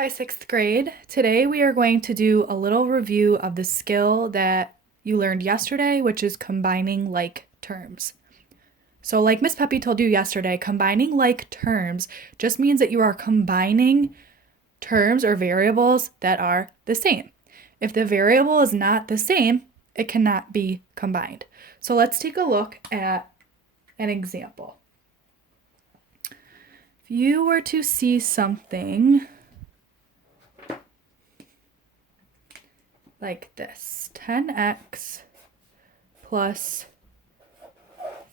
Hi, sixth grade. Today we are going to do a little review of the skill that you learned yesterday, which is combining like terms. So like Miss Peppy told you yesterday, combining like terms just means that you are combining terms or variables that are the same. If the variable is not the same, it cannot be combined. So let's take a look at an example. If you were to see something like this, 10x plus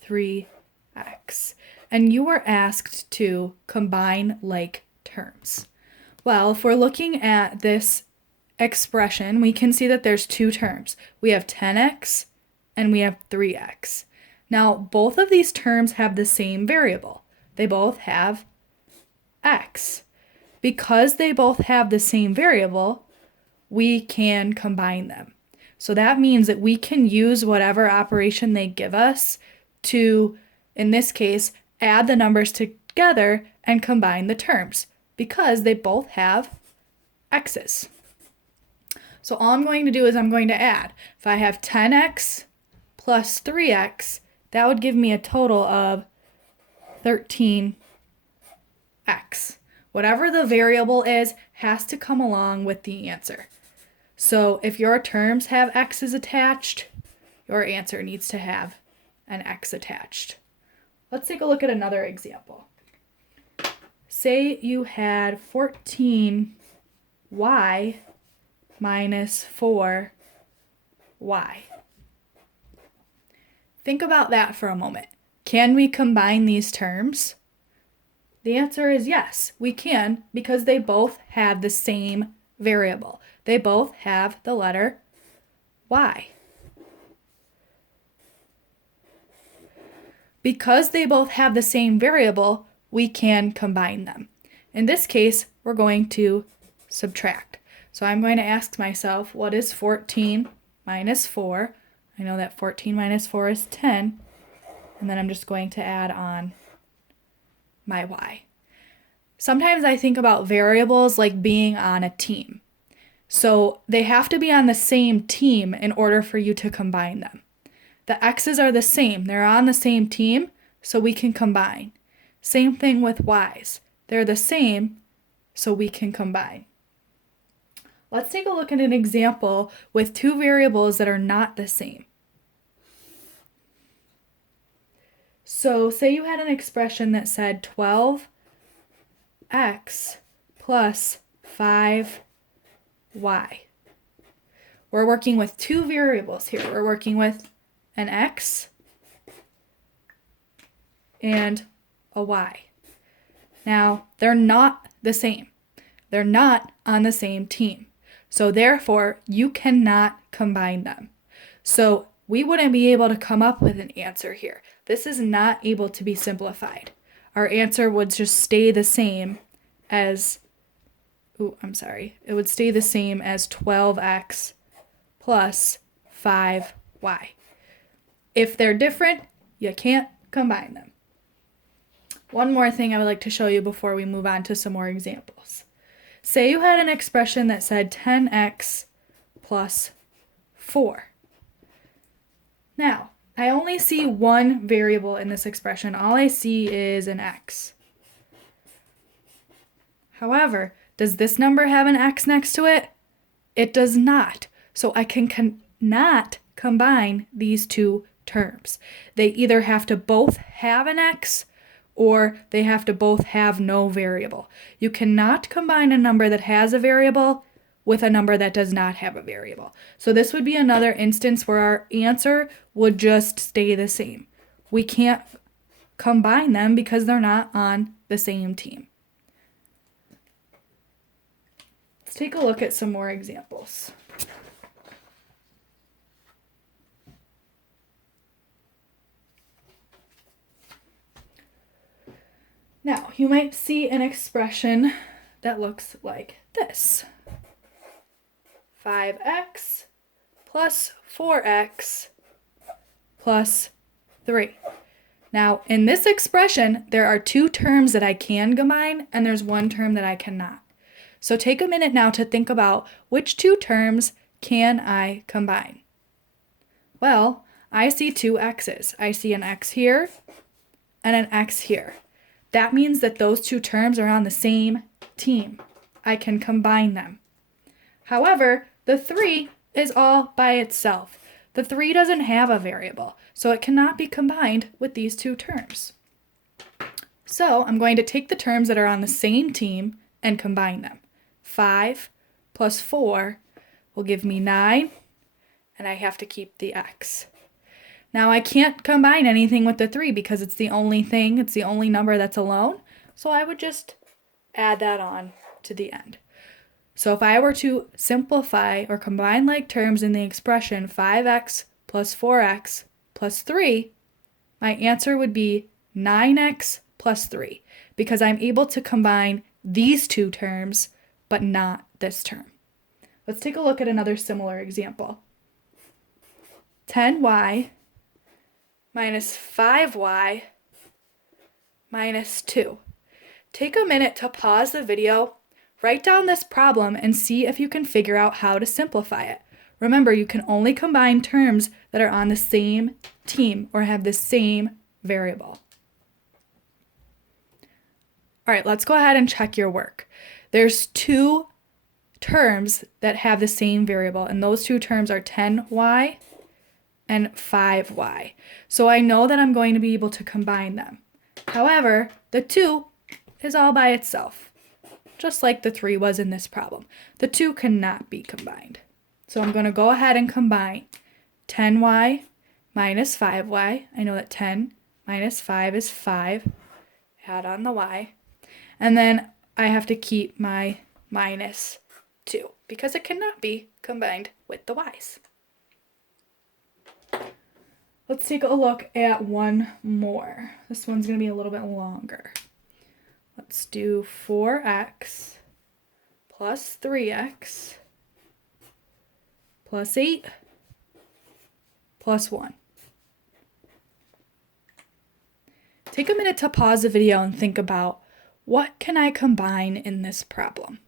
3x, and you were asked to combine like terms. Well, if we're looking at this expression, we can see that there's two terms. We have 10x and we have 3x. Now, both of these terms have the same variable. They both have x. Because they both have the same variable, we can combine them. So that means that we can use whatever operation they give us to, in this case, add the numbers together and combine the terms because they both have x's. So all I'm going to do is I'm going to add. If I have 10x plus 3x, that would give me a total of 13x. Whatever the variable is has to come along with the answer. So if your terms have x's attached, your answer needs to have an x attached. Let's take a look at another example. Say you had 14y minus 4y. Think about that for a moment. Can we combine these terms? The answer is yes, we can, because they both have the same variable. They both have the letter y. Because they both have the same variable, we can combine them. In this case, we're going to subtract. So I'm going to ask myself, what is 14 minus 4? I know that 14 minus 4 is 10. And then I'm just going to add on my y. Sometimes I think about variables like being on a team. So they have to be on the same team in order for you to combine them. The x's are the same. They're on the same team, so we can combine. Same thing with y's. They're the same, so we can combine. Let's take a look at an example with two variables that are not the same. So say you had an expression that said 12x plus 5y. We're working with two variables here. We're working with an x and a y. Now, they're not the same. They're not on the same team. So therefore, you cannot combine them. So we wouldn't be able to come up with an answer here. This is not able to be simplified. Our answer would just stay the same as, it would stay the same as 12x plus 5y. If they're different, you can't combine them. One more thing I would like to show you before we move on to some more examples. Say you had an expression that said 10x plus 4. Now, I only see one variable in this expression. All I see is an x. However, does this number have an x next to it? It does not. So I cannot combine these two terms. They either have to both have an x or they have to both have no variable. You cannot combine a number that has a variable with a number that does not have a variable. So this would be another instance where our answer would just stay the same. We can't combine them because they're not on the same team. Let's take a look at some more examples. Now, you might see an expression that looks like this. 5x plus 4x plus 3. Now, in this expression, there are two terms that I can combine, and there's one term that I cannot. So take a minute now to think about which two terms can I combine? Well, I see two x's. I see an x here and an x here. That means that those two terms are on the same team. I can combine them. However, the 3 is all by itself. The 3 doesn't have a variable, so it cannot be combined with these two terms. So I'm going to take the terms that are on the same team and combine them. 5 plus 4 will give me 9, and I have to keep the x. Now I can't combine anything with the 3 because it's the only thing, it's the only number that's alone, so I would just add that on to the end. So if I were to simplify or combine like terms in the expression 5x plus 4x plus 3, my answer would be 9x plus 3 because I'm able to combine these two terms but not this term. Let's take a look at another similar example. 10y minus 5y minus 2. Take a minute to pause the video, write down this problem, and see if you can figure out how to simplify it. Remember, you can only combine terms that are on the same team or have the same variable. All right, let's go ahead and check your work. There's two terms that have the same variable, and those two terms are 10y and 5y. So I know that I'm going to be able to combine them. However, the 2 is all by itself, just like the 3 was in this problem. The 2 cannot be combined. So I'm going to go ahead and combine 10y minus 5y. I know that 10 minus 5 is 5. Add on the y. And then I have to keep my minus 2 because it cannot be combined with the y's. Let's take a look at one more. This one's going to be a little bit longer. Let's do 4x plus 3x plus 8 plus 1. Take a minute to pause the video and think about what can I combine in this problem.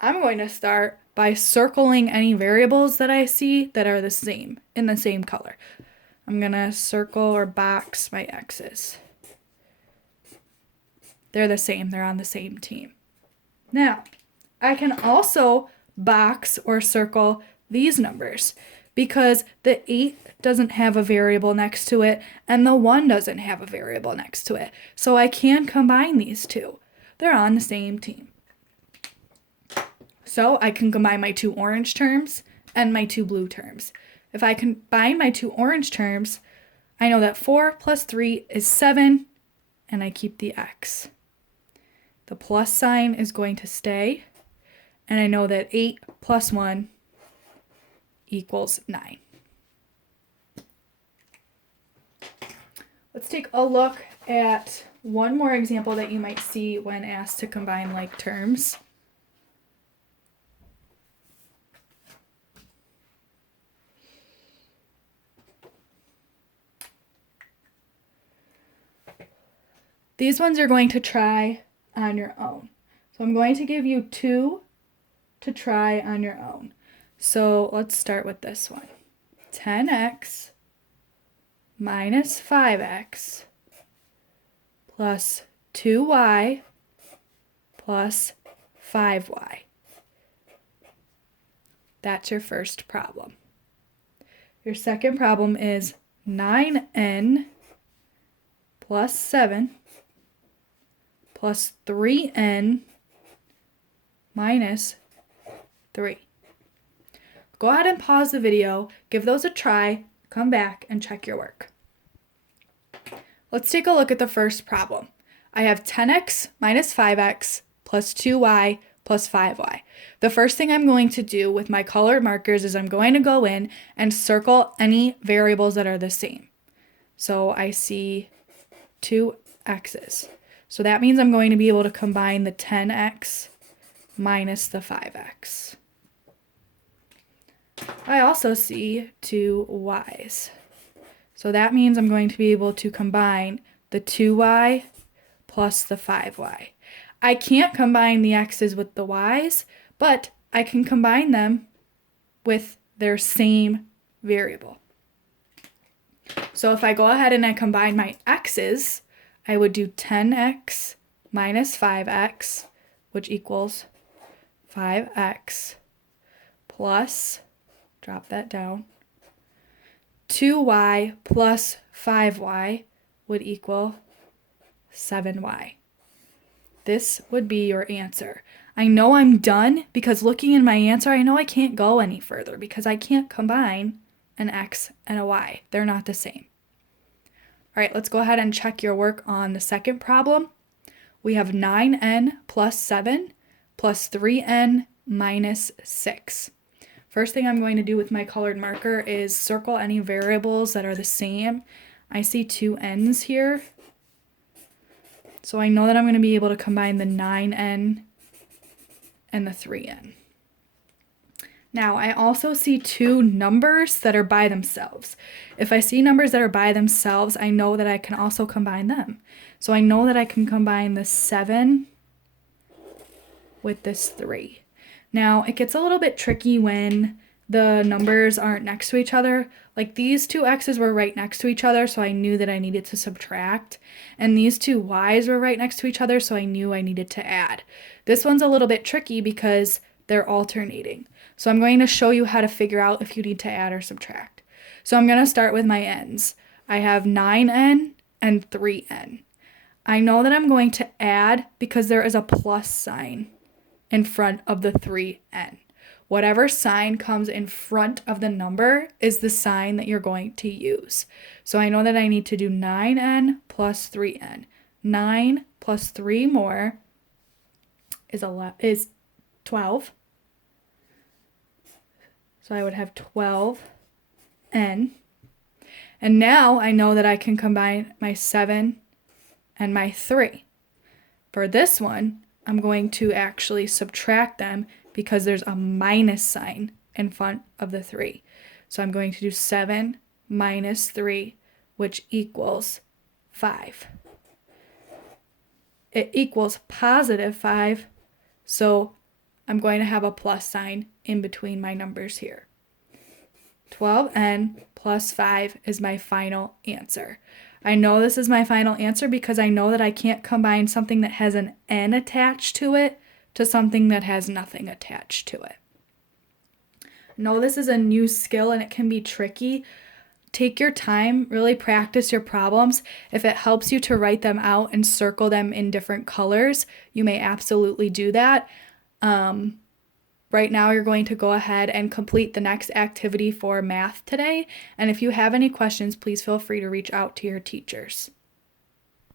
I'm going to start by circling any variables that I see that are the same, in the same color. I'm going to circle or box my x's. They're the same. They're on the same team. Now, I can also box or circle these numbers because the 8 doesn't have a variable next to it and the 1 doesn't have a variable next to it. So I can combine these two. They're on the same team. So I can combine my two orange terms and my two blue terms. If I combine my two orange terms, I know that 4 plus 3 is 7, and I keep the x. The plus sign is going to stay, and I know that 8 plus 1 equals 9. Let's take a look at one more example that you might see when asked to combine like terms. These ones are going to try on your own. So I'm going to give you 2 to try on your own. So let's start with this one. 10x minus 5x plus 2y plus 5y. That's your first problem. Your second problem is 9n plus 7 plus 3n minus 3. Go ahead and pause the video, give those a try, come back and check your work. Let's take a look at the first problem. I have 10x minus 5x plus 2y plus 5y. The first thing I'm going to do with my colored markers is I'm going to go in and circle any variables that are the same. So I see 2 x's. So that means I'm going to be able to combine the 10x minus the 5x. I also see 2 y's. So that means I'm going to be able to combine the 2y plus the 5y. I can't combine the x's with the y's, but I can combine them with their same variable. So if I go ahead and I combine my x's, I would do 10x minus 5x, which equals 5x plus, drop that down, 2y plus 5y would equal 7y. This would be your answer. I know I'm done because looking in my answer, I know I can't go any further because I can't combine an x and a y. They're not the same. All right, let's go ahead and check your work on the second problem. We have 9n plus 7 plus 3n minus 6. First thing I'm going to do with my colored marker is circle any variables that are the same. I see 2 n's here. So I know that I'm going to be able to combine the 9n and the 3n. Now, I also see 2 numbers that are by themselves. If I see numbers that are by themselves, I know that I can also combine them. So I know that I can combine the 7 with this 3. Now, it gets a little bit tricky when the numbers aren't next to each other. Like these 2 x's were right next to each other, so I knew that I needed to subtract. And these 2 y's were right next to each other, so I knew I needed to add. This one's a little bit tricky because they're alternating. So I'm going to show you how to figure out if you need to add or subtract. So I'm going to start with my n's. I have 9n and 3n. I know that I'm going to add because there is a plus sign in front of the 3n. Whatever sign comes in front of the number is the sign that you're going to use. So I know that I need to do 9n plus 3n. 9 plus 3 more is 12. So I would have 12n. And now I know that I can combine my 7 and my 3. For this one, I'm going to actually subtract them because there's a minus sign in front of the 3. So I'm going to do 7 minus 3, which equals 5. It equals positive 5, so I'm going to have a plus sign in between my numbers here. 12n plus 5 is my final answer. I know this is my final answer because I know that I can't combine something that has an n attached to it to something that has nothing attached to it. I know this is a new skill and it can be tricky. Take your time, really practice your problems. If it helps you to write them out and circle them in different colors, you may absolutely do that. Right now, you're going to go ahead and complete the next activity for math today. And if you have any questions, please feel free to reach out to your teachers.